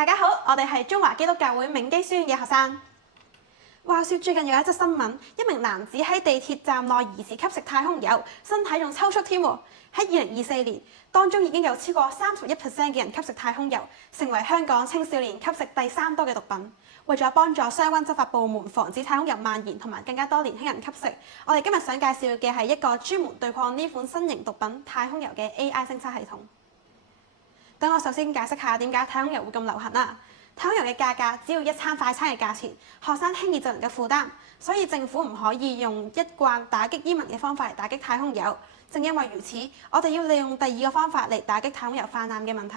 大家好，我哋係中華基督教會銘基書院嘅學生。話說最近有一則新聞，一名男子喺地鐵站內疑似吸食太空油，身體仲抽搐添。喺2024年，當中已經有超過31%嘅人吸食太空油，成為香港青少年吸食第3多嘅毒品。為咗幫助相關執法部門防止太空油蔓延同埋更加多年輕人吸食，我哋今日想介紹嘅係一個專門對抗呢款新型毒品太空油嘅 AI 偵測系統。等我首先解釋下點解太空油會咁流行啦。太空油嘅價格只要一餐快餐嘅價錢，學生輕易就能夠負擔，所以政府唔可以用一貫打擊煙民嘅方法嚟打擊太空油。正因為如此，我哋要利用第二個方法嚟打擊太空油泛濫嘅問題。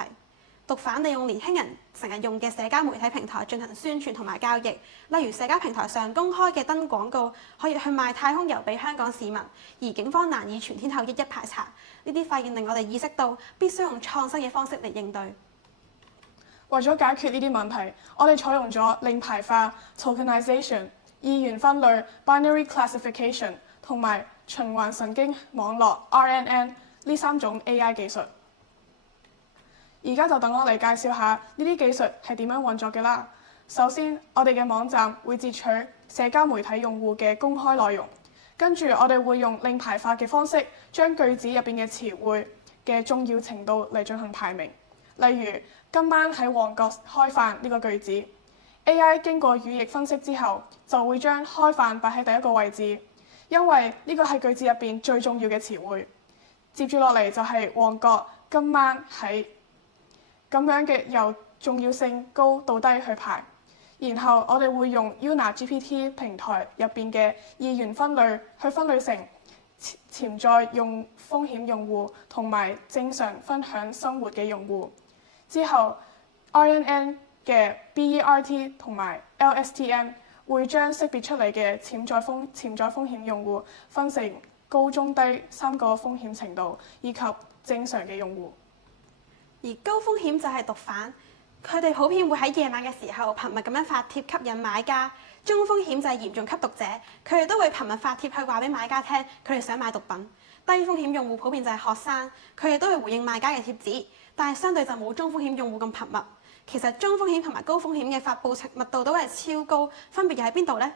毒販利用年輕人成日用嘅社交媒體平台進行宣傳同埋交易，例如社交平台上公開嘅登廣告，可以去賣太空油俾香港市民，而警方難以全天候一一排查。呢啲發現令我哋意識到必須用創新嘅方式嚟應對。為咗解決呢啲問題，我哋採用咗令牌化 tokenization、二元分類 binary classification 同埋循環神經網絡 RNN 呢3種 AI 技術。而家就等我嚟介紹下呢啲技術係點樣運作嘅啦。首先，我哋嘅網站會截取社交媒體用戶嘅公開內容，跟住我哋會用令牌化嘅方式，將句子入邊嘅詞彙嘅重要程度嚟進行排名。例如，今晚喺旺角開飯呢個句子 ，AI 經過語義分析之後，就會將開飯擺喺第一個位置，因為呢個係句子入邊最重要嘅詞彙。接住落嚟就係旺角今晚喺。咁樣嘅由重要性高到低去排，然後我哋會用 UnaGPT 平台入邊嘅二元分類去分類成潛在風險用戶同埋正常分享生活嘅用戶。之後 RNN 嘅 BERT 同埋 LSTM 會將識別出嚟嘅潛在風險用戶分成高、中、低3個風險程度，以及正常嘅用戶。而高風險就係毒販，佢哋普遍會喺夜晚嘅時候頻密咁樣發帖吸引買家。中風險就係嚴重吸毒者，佢哋都會頻密發帖去話俾買家聽佢哋想買毒品。低風險用戶普遍就係學生，佢哋都會回應賣家嘅貼紙，但係相對就冇中風險用戶咁頻密。其實中風險同埋高風險嘅發布密度都係超高，分別又喺邊度呢？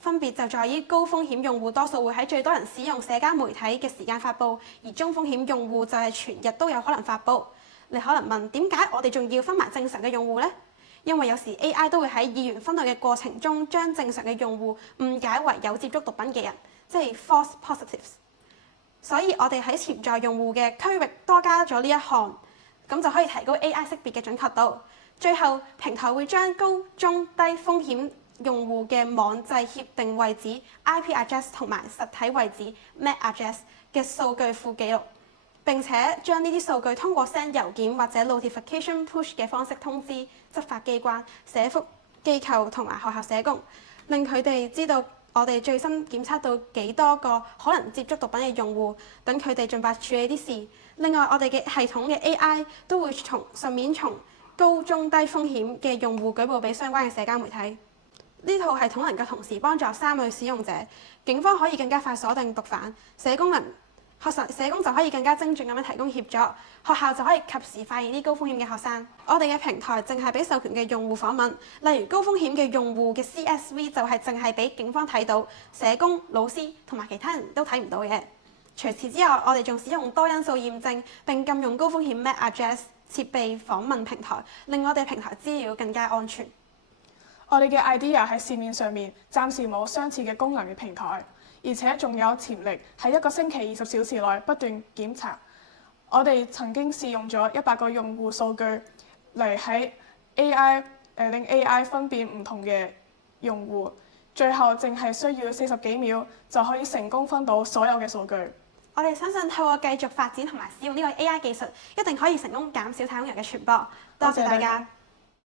分別就在於高風險用戶多數會喺最多人使用社交媒體嘅時間發布，而中風險用戶就係全日都有可能發布。你可能問點解我哋仲要分埋正常嘅用戶呢？因為有時 AI 都會喺二元分類嘅過程中，將正常嘅用戶誤解為有接觸毒品嘅人，即係 false positives。所以我哋喺潛在用戶嘅區域多加咗呢一項，咁就可以提高 AI 識別嘅準確度。最後，平台會將高、中、低風險用戶嘅網際協定位置 IP address 同埋實體位置 MAC address 嘅數據庫記錄。並且將呢啲數據通過 send 郵件或者 notification push 嘅方式通知執法機關、社福機構同埋學校社工，令佢哋知道我哋最新檢測到幾多個可能接觸毒品嘅用戶，等佢哋盡快處理啲事。另外，我哋嘅系統嘅 AI 都會順便從高、中、低風險嘅用戶舉報俾相關嘅社交媒體。呢套系統能夠同時幫助3類使用者，警方可以更加快鎖定毒販，社工就可以更加精準咁樣提供協助，學校就可以及時發現啲高風險嘅學生。我哋嘅平台淨係俾授權嘅用戶訪問，例如高風險嘅用戶嘅 CSV 就係淨係俾警方睇到，社工、老師同埋其他人都睇唔到嘅。除此之外，我哋仲使用多因素驗證並禁用高風險 MAC address 設備訪問平台，令我哋平台資料更加安全。我哋嘅 idea 喺市面上面暫時冇相似嘅功能嘅平台。而且仲有潛力喺1個星期20小時內不斷檢查。我哋曾經試用咗100個用戶數據嚟喺令 AI 分辨唔同嘅用戶，最後淨係需要40幾秒就可以成功分到所有嘅數據。我哋相信透過繼續發展同埋使用呢個 AI 技術，一定可以成功減少太空油嘅傳播。多謝大家。